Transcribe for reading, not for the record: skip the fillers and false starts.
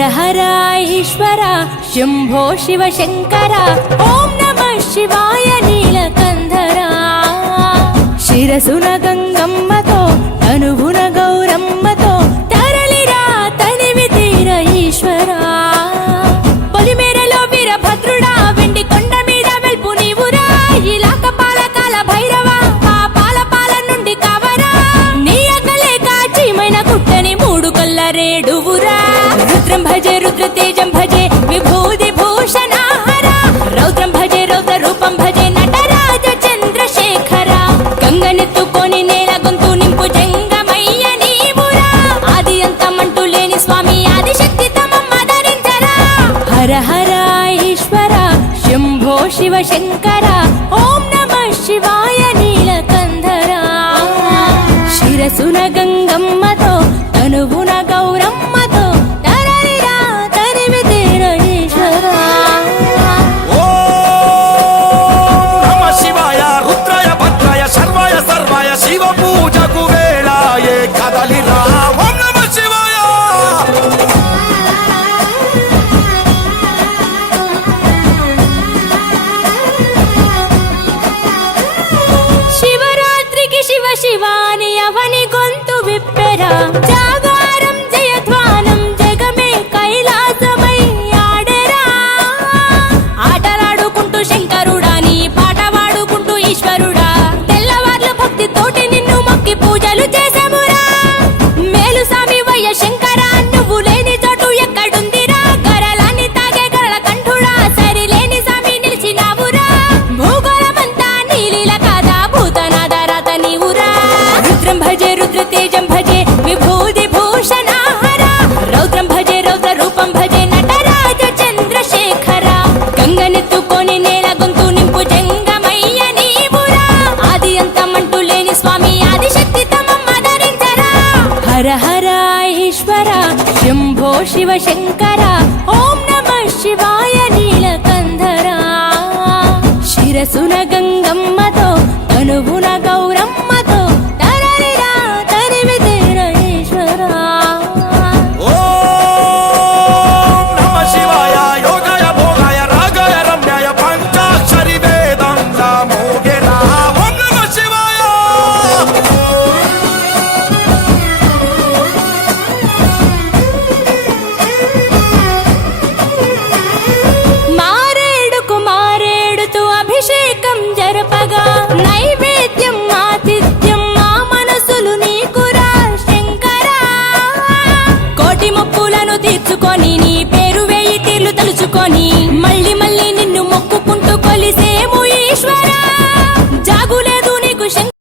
హర హర ఈశ్వర శంభో శివ శంకర ఓం నమః శివాయ నీలకంధర శిరసున గంగమ్మతో తనువున గౌరమ్మతో తరలిరా తనివి తీర ఈశ్వర పొలిమేరలో వీరభద్రుడా వెండి కొండ మీద వెల్పు నీవురా ఇలాక పాలకాల భైరవ పాపాల పాల నుండి కావరా నీ అక్కలే కాచిమైన కుట్టని మూడు కొల్ల రేడువురా రుద్రం భజే రుద్ర తేజం భజే విభూది భూషణ హర రౌద్రం భజే రౌద్ర రూపం భజే నటరాజ చంద్రశేఖర గంగనెత్తుకొని నేల గొంతు నింపు జంగమయ్య నీవురా ఆది అంతమంటూ లేని స్వామి ఆదిశక్తి తమమ్మ ధరించరా హర హర ఈశ్వర శంభో శివ శంకర ఓం నమః శివాయ నీలకంధర శిరసున గంగమ్మతో తనువున గౌరమ్మతో తరలిరా తనివి తీర ఈశ్వర నమ శివాయ రుద్రాయ భద్రాయ శర్వాయ సర్వాయ శివ పూజకు వేళాయే కదలిరా ఓం నమ శివాయ శివరాత్రికి శివ శివాని అవని గొంతు విప్పెరా జాగారం జయధ్వానం జగమే కైలాసమై ఆడెరా ఆటలాడుకుంటూ శంకరుడా నీ పాట వాడుకుంటూ ఈశ్వరుడా తెల్లవార్లు భక్తితోటి నిన్ను మొక్కి పూజలు చేసామురా మేలు సామి వయ్య శంకర నువ్వు లేని చోటు ఎక్కడుందిరా గరలాన్ని తాగే గరళ కంఠుడా సరిలేని సామి నిలిచినావురా భూగోళమంతా నీలీల కాదా భూతనాద రాత నీవురా రుద్రం భజే రుద్ర తేజం భజే విభూది భూషణ హర రౌద్రం భజే రౌద్ర రూపం భజే నటరాజ చంద్రశేఖర గంగనెత్తుకొని నేల గొంతు నింపు జంగమయ్య నీవురా ఆది అంతమంటూ లేని స్వామి ఆదిశక్తి తమమ్మ ధరించరా హర హర ఈశ్వర శంభో శివ శంకర ఓం నమః శివాయ నీలకంధర శిరసున గంగమ్మతో తనువున గౌరమ్మతో తరలిరా తనివి తీర ఈశ్వర ఓం నమ శివాయ యోగాయ భోగాయ రాగాయ రమ్యాయ పంచాక్షరి వేదంగా మోగెరా ఓం నమ శివాయ మారేడుకు మారేడుతూ అభిషేకం జరపగా నైవేద్యం ఆతిథ్యం మా మనసులు నీకురా శంకరా కోటి మొక్కులను తీర్చుకొని నీ పేరు వేయి తీర్లు తలుచుకొని